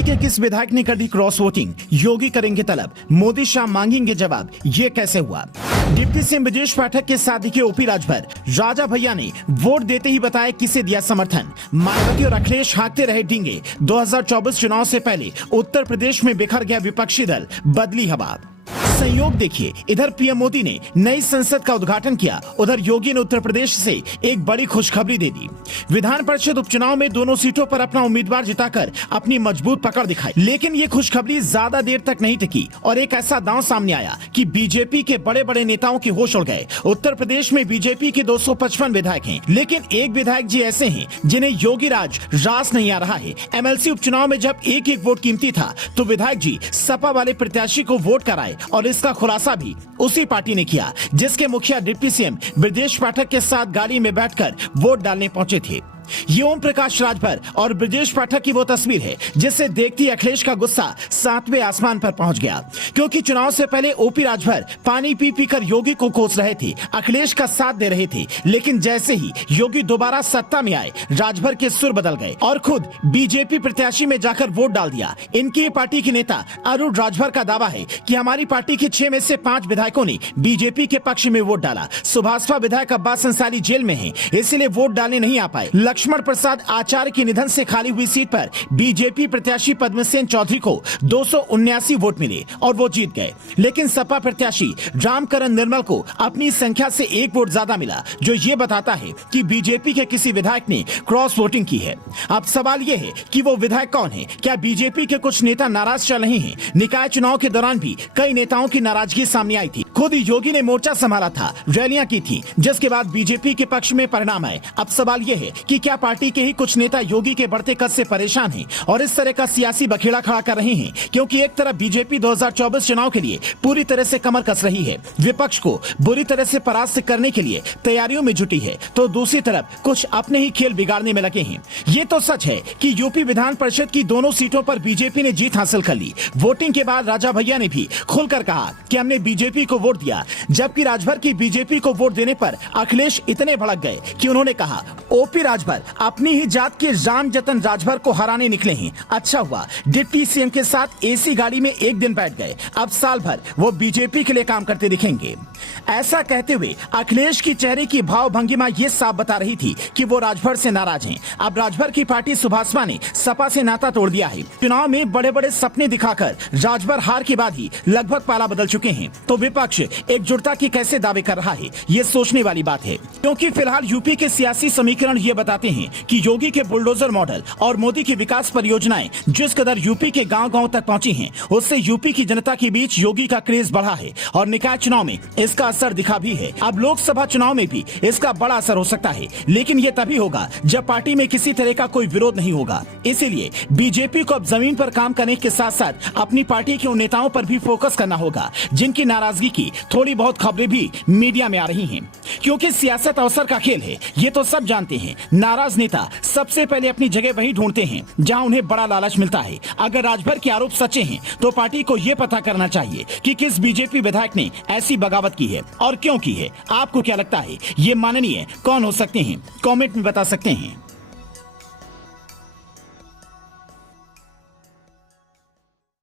दिल्ली के किस विधायक ने कर दी क्रॉस वोटिंग? योगी करेंगे तलब, मोदी शाह मांगेंगे जवाब। ये कैसे हुआ? डिप्टी सीएम ब्रजेश पाठक के साथ दिखे ओपी राजभर। राजा भैया ने वोट देते ही बताया किसे दिया समर्थन। मायावती और अखिलेश हाँकते रहे डींगे। 2024 चुनाव से पहले उत्तर प्रदेश में बिखर गया विपक्षी दल, बदली हवा। संयोग देखिए, इधर पीएम मोदी ने नई संसद का उद्घाटन किया, उधर योगी ने उत्तर प्रदेश से एक बड़ी खुशखबरी दे दी। विधान परिषद उपचुनाव में दोनों सीटों पर अपना उम्मीदवार जिताकर अपनी मजबूत पकड़ दिखाई। लेकिन ये खुशखबरी ज्यादा देर तक नहीं टिकी और एक ऐसा दांव सामने आया कि बीजेपी के बड़े बड़े नेताओं के होश उड़ गए। उत्तर प्रदेश में बीजेपी के 255 विधायक हैं, लेकिन एक विधायक जी ऐसे हैं जिन्हें योगी राज रास नहीं आ रहा है। एमएलसी उपचुनाव में जब एक एक वोट कीमती था तो विधायक जी सपा वाले प्रत्याशी को वोट कराए और इसका खुलासा भी उसी पार्टी ने किया जिसके मुखिया डिप्टी सीएम ब्रजेश पाठक के साथ गाड़ी में बैठकर वोट डालने पहुंचे थे। ये ओम प्रकाश राजभर और ब्रजेश पाठक की वो तस्वीर है जिससे देखती अखिलेश का गुस्सा 7वें आसमान पर पहुंच गया, क्योंकि चुनाव से पहले ओपी राजभर पानी पी पी कर योगी को कोस रहे थे, अखिलेश का साथ दे रहे थे। लेकिन जैसे ही योगी दोबारा सत्ता में आए, राजभर के सुर बदल गए और खुद बीजेपी प्रत्याशी में जाकर वोट डाल दिया। इनकी पार्टी के नेता अरुण राजभर का दावा है कि हमारी पार्टी के 6 में से 5 विधायकों ने बीजेपी के पक्ष में वोट डाला। सुभाषपा विधायक अब्बास अंसारी जेल में है, इसलिए वोट डालने नहीं आ पाए। लक्ष्मण प्रसाद आचार्य के निधन से खाली हुई सीट पर बीजेपी प्रत्याशी पद्मसेन चौधरी को 279 वोट मिले और वो जीत गए। लेकिन सपा प्रत्याशी रामकरण निर्मल को अपनी संख्या से 1 वोट ज्यादा मिला, जो ये बताता है कि बीजेपी के किसी विधायक ने क्रॉस वोटिंग की है। अब सवाल ये है कि वो विधायक कौन है? क्या बीजेपी के कुछ नेता नाराज चल रहे हैं? निकाय चुनाव के दौरान भी कई नेताओं की नाराजगी सामने आई थी। खुद योगी ने मोर्चा संभाला था, रैलियां की थी, जिसके बाद बीजेपी के पक्ष में परिणाम आए। अब सवाल ये है कि क्या पार्टी के ही कुछ नेता योगी के बढ़ते कद से परेशान हैं और इस तरह का सियासी बखेड़ा खड़ा कर रहे हैं? क्योंकि एक तरफ बीजेपी 2024 चुनाव के लिए पूरी तरह से कमर कस रही है, विपक्ष को बुरी तरह से परास्त करने के लिए तैयारियों में जुटी है, तो दूसरी तरफ कुछ अपने ही खेल बिगाड़ने में लगे हैं। ये तो सच है कि यूपी विधान परिषद की दोनों सीटों पर बीजेपी ने जीत हासिल कर ली। वोटिंग के बाद राजा भैया ने भी खुलकर कहा कि हमने बीजेपी को वोट दिया, जबकि राजभर की बीजेपी को वोट देने पर अखिलेश इतने भड़क गए कि उन्होंने कहा ओपी राजभर अपनी ही जात के राम जतन राजभर को हराने निकले हैं। अच्छा हुआ डिप्टी सीएम के साथ एसी गाड़ी में एक दिन बैठ गए, अब साल भर वो बीजेपी के लिए काम करते दिखेंगे। ऐसा कहते हुए अखिलेश की चेहरे की भाव भंगिमा ये साफ बता रही थी कि वो राजभर से नाराज हैं। अब राजभर की पार्टी सुभाषपा ने सपा से नाता तोड़ दिया है। चुनाव में बड़े बड़े सपने दिखाकर राजभर हार के बाद ही लगभग पाला बदल चुके हैं, तो विपक्ष एकजुटता की कैसे दावे कर रहा है, ये सोचने वाली बात है। क्योंकि फिलहाल यूपी के सियासी समीकरण ये बताते हैं कि योगी के बुलडोजर मॉडल और मोदी की विकास परियोजनाएं जिस कदर यूपी के गांव-गांव तक पहुंची हैं, उससे यूपी की जनता के बीच योगी का क्रेज बढ़ा है और निकाय चुनाव में इसका असर दिखा भी है। अब लोकसभा चुनाव में भी इसका बड़ा असर हो सकता है, लेकिन ये तभी होगा जब पार्टी में किसी तरह का कोई विरोध नहीं होगा। इसीलिए बीजेपी को अब जमीन पर काम करने के साथ साथ अपनी पार्टी के उन नेताओं पर भी फोकस करना होगा जिनकी नाराजगी की थोड़ी बहुत खबरें भी मीडिया में आ रही हैं। क्योंकि सियासत अवसर का खेल है, ये तो सब जानते हैं। नाराज नेता सबसे पहले अपनी जगह वही ढूंढते हैं जहां उन्हें बड़ा लालच मिलता है। अगर राजभर के आरोप सच्चे हैं तो पार्टी को ये पता करना चाहिए कि किस बीजेपी विधायक ने ऐसी बगावत की है और क्यों की है। आपको क्या लगता है, ये माननीय कौन हो सकते हैं? कमेंट में बता सकते हैं।